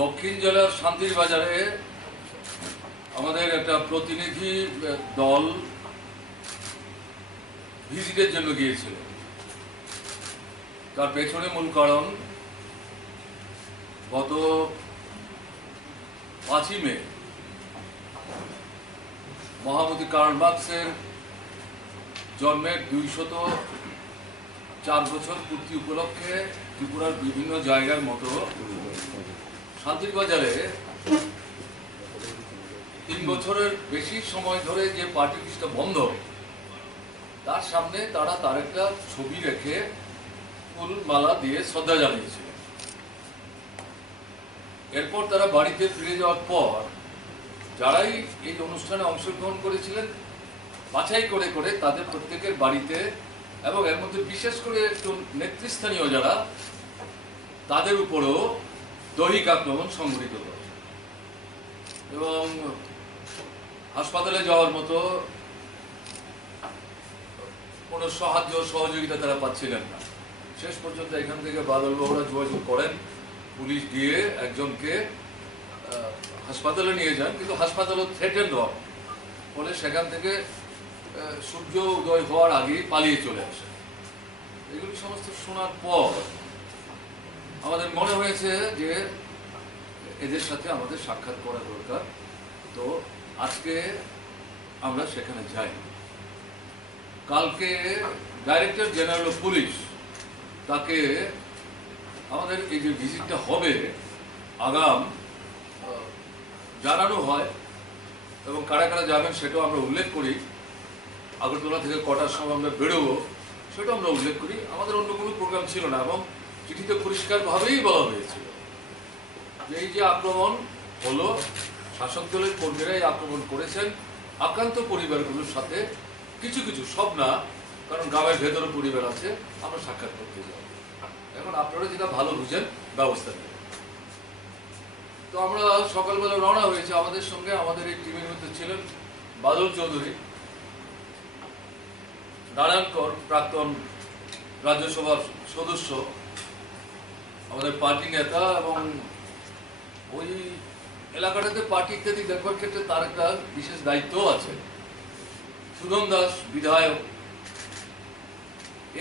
দক্ষিণ জেলার শান্তির বাজারে আমাদের একটা প্রতিনিধি দল ভিজিটের জন্য গিয়েছিল। তার পেছনে মূল কারণ গত 5ই মে মহামতি কার্ল মার্কসের জন্মের 204 বছর পূর্তি উপলক্ষে ত্রিপুরার বিভিন্ন জায়গার মতো শান্তির বাজারে 3 বছরের বেশি সময় ধরে যে পার্টি অফিসটা বন্ধ, তার সামনে তার একটা ছবি রেখে ফুল মালা দিয়ে শ্রদ্ধা জানিয়েছিল। এরপর তারা বাড়িতে ফিরে যাওয়ার পর যারাই এই অনুষ্ঠানে অংশগ্রহণ করেছিলেন বাছাই করে করে তাদের প্রত্যেকের বাড়িতে এবং এর মধ্যে বিশেষ করে একটু নেতৃস্থানীয় যারা তাদের উপরও দৈহিক আক্রমণ সংঘটিত হয় এবং হাসপাতালে যাওয়ার মতো কোনো সাহায্য সহযোগিতা তারা পাচ্ছিলেন না। শেষ পর্যন্ত এখান থেকে বাদলবাবুরা যোগাযোগ করেন, পুলিশ গিয়ে একজনকে হাসপাতালে নিয়ে যান, কিন্তু হাসপাতালও থ্রেটেন্ড হয়, ফলে সেখান থেকে সূর্য উদয় হওয়ার আগেই পালিয়ে চলে আসে। এগুলি সমস্ত শোনার পর আমাদের মনে হয়েছে যে এদের সাথে আমাদের সাক্ষাৎ করা দরকার। তো আজকে আমরা সেখানে যাই। কালকে ডাইরেক্টর জেনারেল অফ পুলিশ তাকে আমাদের এই যে ভিজিটটা হবে আগাম জানানো হয় এবং কারা কারা যাবেন সেটাও আমরা উল্লেখ করি। আগরতলা থেকে কটার সময় আমরা বেরোবো সেটাও আমরা উল্লেখ করি। আমাদের অন্য কোনো প্রোগ্রাম ছিল না এবং চিঠিতে পরিষ্কারভাবেই বলা হয়েছিল যে এই যে আক্রমণ হলো, শাসক দলের কর্মীরাই আক্রমণ করেছেন আক্রান্ত পরিবারগুলোর সাথে কিছু কিছু, সব না, কারণ গ্রামের ভেতরে পরিবার আছে, আমরা সাক্ষাৎ করতে যাব। এখন আপনারা যেটা ভালো বুঝেন ব্যবস্থা নেবেন। তো আমরা সকালবেলা রওনা হয়েছে। আমাদের সঙ্গে আমাদের এই টিমের মধ্যে ছিলেন বাদল চৌধুরী, নারায়ণ কর, প্রাক্তন রাজ্যসভার সদস্য, আমাদের পার্টি নেতা, এবং ওই এলাকাটাতে পার্টি ইত্যাদি দেখবার ক্ষেত্রে তার একটা বিশেষ দায়িত্ব আছে, সুধন দাস বিধায়ক।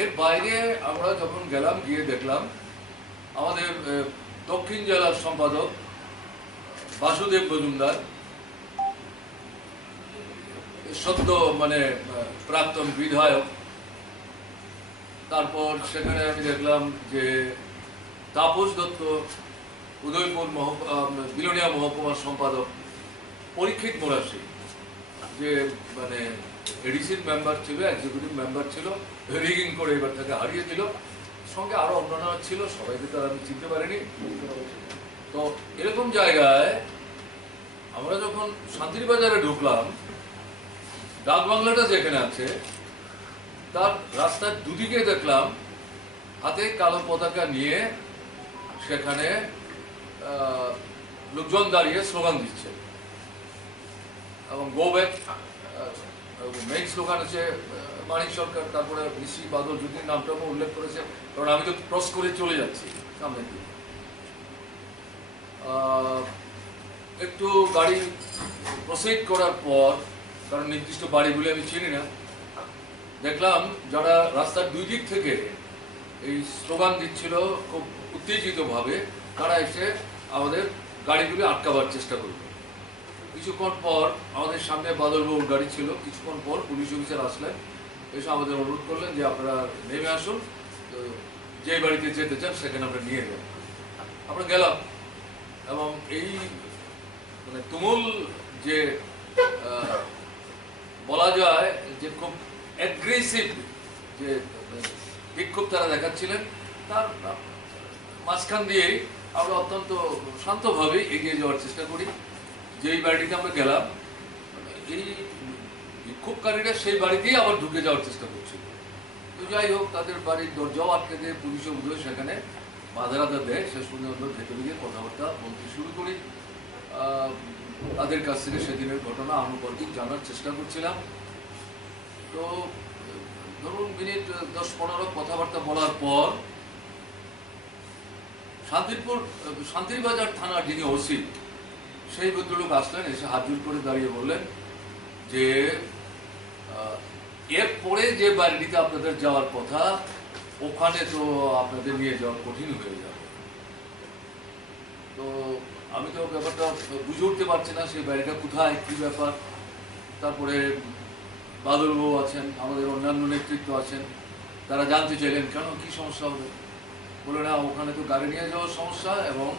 এর বাইরে আমরা যখন গেলাম, গিয়ে দেখলাম আমাদের দক্ষিণ জেলার সম্পাদক বাসুদেব মজুমদার, সদ্য প্রাক্তন বিধায়ক। তারপর সেখানে আমি দেখলাম যে তাপস দত্ত, উদয়পুর বিলোনিয়া মহকুমার সম্পাদক, পরীক্ষিত মোরাসি, যে এডিসির মেম্বার ছিল, এক্সিকিউটিভ মেম্বার ছিল, রিগিং করে এবার তাকে হারিয়ে দিল। সঙ্গে আরো অন্যান্য ছিল, সবাইকে তো আমি চিনতে পারিনি। তো এরকম জায়গায় আমরা যখন শান্তির বাজারে ঢুকলাম, ডাক বাংলাটা যেখানে আছে তার রাস্তার দুদিকে দেখলাম হাতে কালো পতাকা নিয়ে সেখানে লোকজন দাঁড়িয়ে স্লোগান দিচ্ছে এবং গো ব্যাক। মেইন স্লোগান হচ্ছে মানিক সরকার, তারপরে মিশ্রী বাদল যুদ্ধের নামটাও উল্লেখ করেছে, কারণ আমি তো ক্রস করে চলে যাচ্ছি সামনে দিয়ে। একটু গাড়ি প্রসিড করার পর, কারণ নির্দিষ্ট বাড়িগুলি আমি চিনি না, দেখলাম যারা রাস্তার দুই দিক থেকে এই স্লোগান দিচ্ছিল খুব উত্তেজিতভাবে, তারা এসে আমাদের গাড়িগুলি আটকাবার চেষ্টা করল। কিছুক্ষণ পর আমাদের সামনে বাদলবাবুর গাড়ি ছিল, কিছুক্ষণ পর পুলিশ অফিসার আসলেন, এসে আমাদের অনুরোধ করলেন যে আপনারা নেমে আসুন, তো যে বাড়িতে যেতে চান সেখানে আমরা নিয়ে যাব। আমরা গেলাম এবং এই তুমুল যে বলা যায় যে খুব অ্যাগ্রেসিভ যে বিক্ষোভ তারা দেখাচ্ছিলেন, তার মাঝখান দিয়েই আমরা অত্যন্ত শান্তভাবে এগিয়ে যাওয়ার চেষ্টা করি। যেই বাড়িটিতে আমরা গেলাম, এই বিক্ষোভকারীরা সেই বাড়িতেই আবার ঢুকে যাওয়ার চেষ্টা করছিল। তো যাই হোক, তাদের বাড়ির দরজাও আটকে দিয়ে পুলিশে উদয় সেখানে বাধা দেয়। শেষ পর্যন্ত ভেতরে গিয়ে কথাবার্তা বলতে শুরু করি। তাদের কাছ থেকে সেদিনের ঘটনা আনুপাতিক জানার চেষ্টা করছিলাম। তো ধরুন মিনিট 10-15 কথাবার্তা বলার পর শান্তিরবাজার থানার যিনি ওসি সেই ভদ্রলোক আসলেন, এসে হাত জোড় করে দাঁড়িয়ে বললেন যে এরপরে যে বাড়িটিতে আপনাদের যাওয়ার কথা ওখানে তো আপনাদের নিয়ে যাওয়া কঠিন হয়ে যাবে। তো আমি তো ব্যাপারটা বুঝে উঠতে পারছি না সেই বাড়িটা কোথায়, কি ব্যাপার। তারপরে বাদলবাবু আছেন, আমাদের অন্যান্য নেতৃত্ব আছেন, তারা জানতে চাইলেন কেন, কি সমস্যা হবে। বলে না, ওখানে তো গাড়ি নিয়ে যাওয়ার সমস্যা এবং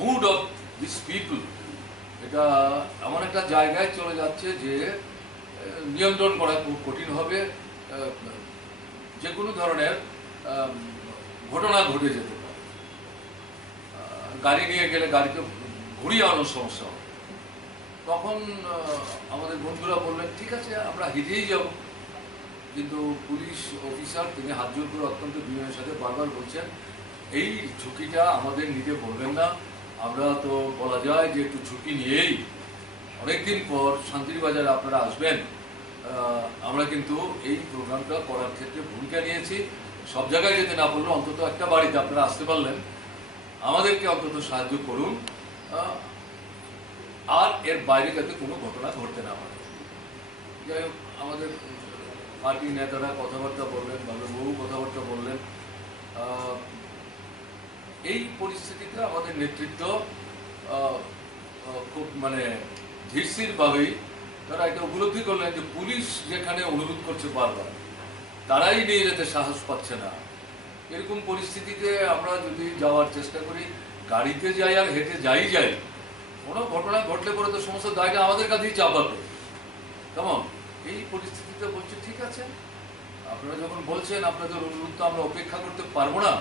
মুড অফ দিস পিপল এটা এমন একটা জায়গায় চলে যাচ্ছে যে নিয়ন্ত্রণ করা খুব কঠিন হবে, যে কোনো ধরনের ঘটনা ঘটে যেতে পারে। গাড়ি নিয়ে গেলে গাড়িতে ঘুরিয়ে আনার সমস্যা হবে। তখন আমাদের বন্ধুরা বললেন ঠিক আছে আমরা হেঁটেই যাব। কিন্তু পুলিশ অফিসার তিনি হাত জোড় করে অত্যন্ত বিনয়ের সাথে বারবার বলছেন এই ঝুঁকিটা আমাদের নিতে বলবেন না। আমরা তো বলা যায় যে একটু ঝুঁকি নিয়েই অনেকদিন পর শান্তিরবাজারে আপনারা আসবেন, আমরা কিন্তু এই প্রোগ্রামটা করার ক্ষেত্রে ভূমিকা নিয়েছি। সব জায়গায় যেতে না পারলেও অন্তত একটা বাড়িতে আপনারা আসতে পারলেন, আমাদেরকে অন্তত সাহায্য করুন, আর এর বাইরে যাতে কোনো ঘটনা ঘটতে না পারে। যাই হোক, আমাদের পার্টির নেতারা কথাবার্তা বললেন, বাবু কথাবার্তা বললেন। এই পরিস্থিতিতে আমাদের নেতৃত্ব খুব ধীরস্থিরভাবেই তারা এটা উপলব্ধি করলেন যে পুলিশ যেখানে অনুরোধ করছে বারবার, তারাই নিয়ে যেতে সাহস পাচ্ছে না। এরকম পরিস্থিতিতে আমরা যদি যাওয়ার চেষ্টা করি, গাড়িতে যাই আর হেঁটে যাই, কোনো ঘটনা ঘটলে পরে তো সমস্ত দায়টা আমাদের কাছেই চাপাবে। কেমন এই পরিস্থিতিতে বলছে ঠিক আছে, আপনারা যখন বলছেন আপনাদের অনুরোধ তো আমরা উপেক্ষা করতে পারবো না,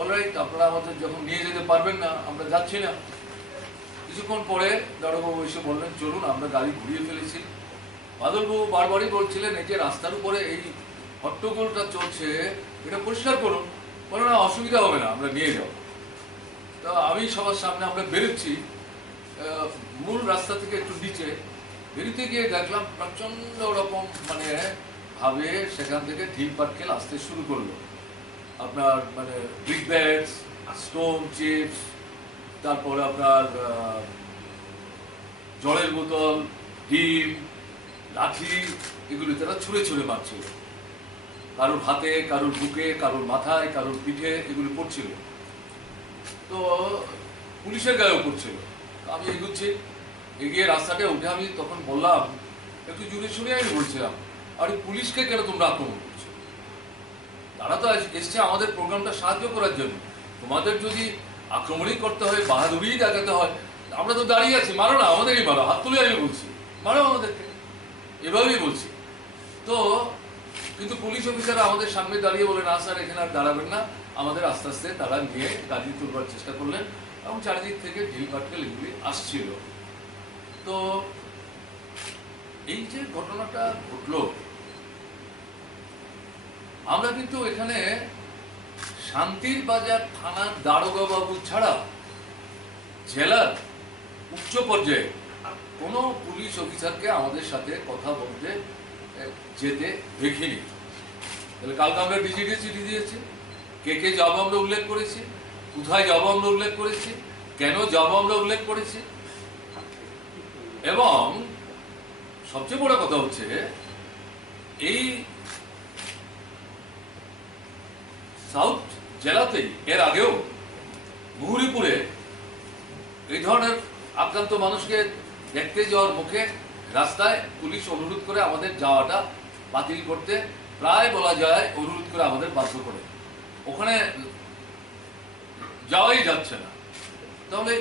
অলরাইট আপনারা আমাদের যখন নিয়ে যেতে পারবেন না আমরা যাচ্ছি না। কিছুক্ষণ পরে দারোগাবু এসে বললেন চলুন, আমরা গাড়ি ঘুরিয়ে ফেলেছি। বাদলবাবু বারবারই বলছিলেন এই যে রাস্তার উপরে এই হট্টগোলটা চলছে এটা পরিষ্কার করুন। বলে না, অসুবিধা হবে না, আমরা নিয়ে যাব। তো আমি সবার সামনে আমরা বেরোচ্ছি, মূল রাস্তা থেকে একটু নিচে বেরোতে গিয়ে দেখলাম প্রচন্ড রকম ভাবে সেখান থেকে ঢিল পাটকেল আসতে শুরু করলো। আপনার ব্রিক ব্যাগস, স্টোন চিপস, তারপরে আপনার জলের বোতল, ডিম, লাঠি, এগুলি তারা ছুঁড়ে ছুঁড়ে মারছিল। কারোর হাতে, কারোর বুকে, কারোর মাথায়, কারোর পিঠে এগুলি পড়ছিল। তো পুলিশের গায়েও পড়ছিল। আমি এগুচ্ছি, এগিয়ে রাস্তাটা উঠে আমি তখন বললাম, একটু জুড়ে ছুড়ে আমি বলছিলাম, আরে পুলিশকে কেন তোমরা আক্রমণ করছো? তারা তো এসছে আমাদের প্রোগ্রামটা সাহায্য করার জন্য। তোমাদের যদি আক্রমণই করতে হয়, বাহাদুরি দেখাতে হয়, আমরা তো দাঁড়িয়ে আছি, মারো না, আমাদেরই মারো, হাত তুলে আমি বলছি, মারো আমাদেরকে, এভাবেই বলছি। তো কিন্তু পুলিশ অফিসার আমাদের সামনে দাঁড়িয়ে বলে না স্যার এখানে আর দাঁড়াবেন না, আমাদের আস্তে আস্তে তারা নিয়ে গাড়ি তুলবার চেষ্টা করলেন এবং চারিদিক থেকে ঢিল পাটকেল এগুলি আসছিল। তো এই যে ঘটনাটা ঘটলো, আমরা কিন্তু এখানে শান্তিরবাজার থানার দারোগা বাবু ছাড়া জেলার উচ্চ পর্যায়ে কোনো পুলিশ অফিসারকে আমাদের সাথে কথা বলতে যেতে দেখিনি। তাহলে কালকে আমরা ডিজিকে চিঠি দিয়েছি, কে যাবো আমরা উল্লেখ করেছি, কোথায় যাবো আমরা উল্লেখ করেছি, কেন যাবো আমরা উল্লেখ করেছি। এবং সবচেয়ে বড় কথা হচ্ছে এই সাউথ জেলাতেই এর আগেও মুহুরীপুরে এই ধরনের আক্রান্ত মানুষকে দেখতে যাওয়ার মুখে রাস্তায় পুলিশ অনুরোধ করে আমাদের যাওয়াটা বাতিল করতে, প্রায় বলা যায় অনুরোধ করে আমাদের বাধ্য করে, ওখানে যাওয়াই যাচ্ছে না। তাহলে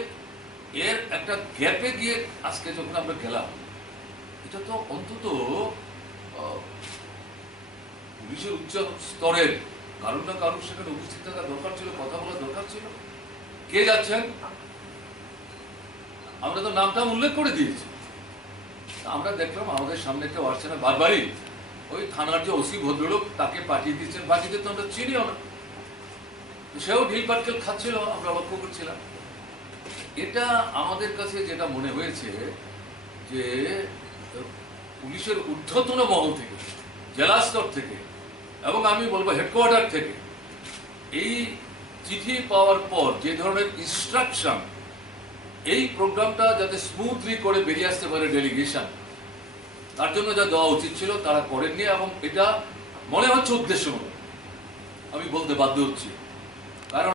এর একটা গ্যাপে গিয়ে আজকে যখন আমরা গেলাম, এটা তো অন্তত পুলিশের উচ্চ স্তরের কারণ না কারণ সেখানে উপস্থিত থাকা দরকার ছিল, কথা বলা দরকার ছিল। কে যাচ্ছেন আমরা তো নামটা উল্লেখ করে দিয়েছি। আমরা দেখলাম আমাদের সামনে কেউ আসছে না, বারবারই ওই থানার যে ওসি ভদ্রলোক তাকে পাঠিয়ে দিচ্ছেন, বাকিদের তো আমরা চিনিও না, সেও ঢিল পাটকেল খাচ্ছিল, আমরা লক্ষ্য করছিলাম। এটা আমাদের কাছে যেটা মনে হয়েছে যে পুলিশের ঊর্ধ্বতন মহল থেকে, জেলা স্তর থেকে এবং আমি বলবো হেডকোয়ার্টার থেকে এই চিঠি পাওয়ার পর যে ধরনের ইনস্ট্রাকশন, এই প্রোগ্রামটা যাতে স্মুথলি করে বেরিয়ে আসতে পারে ডেলিগেশন, তার জন্য যা দেওয়া উচিত ছিল তারা করেননি, এবং এটা মনে হচ্ছে উদ্দেশ্যমূলক। আমি বলতে বাধ্য হচ্ছি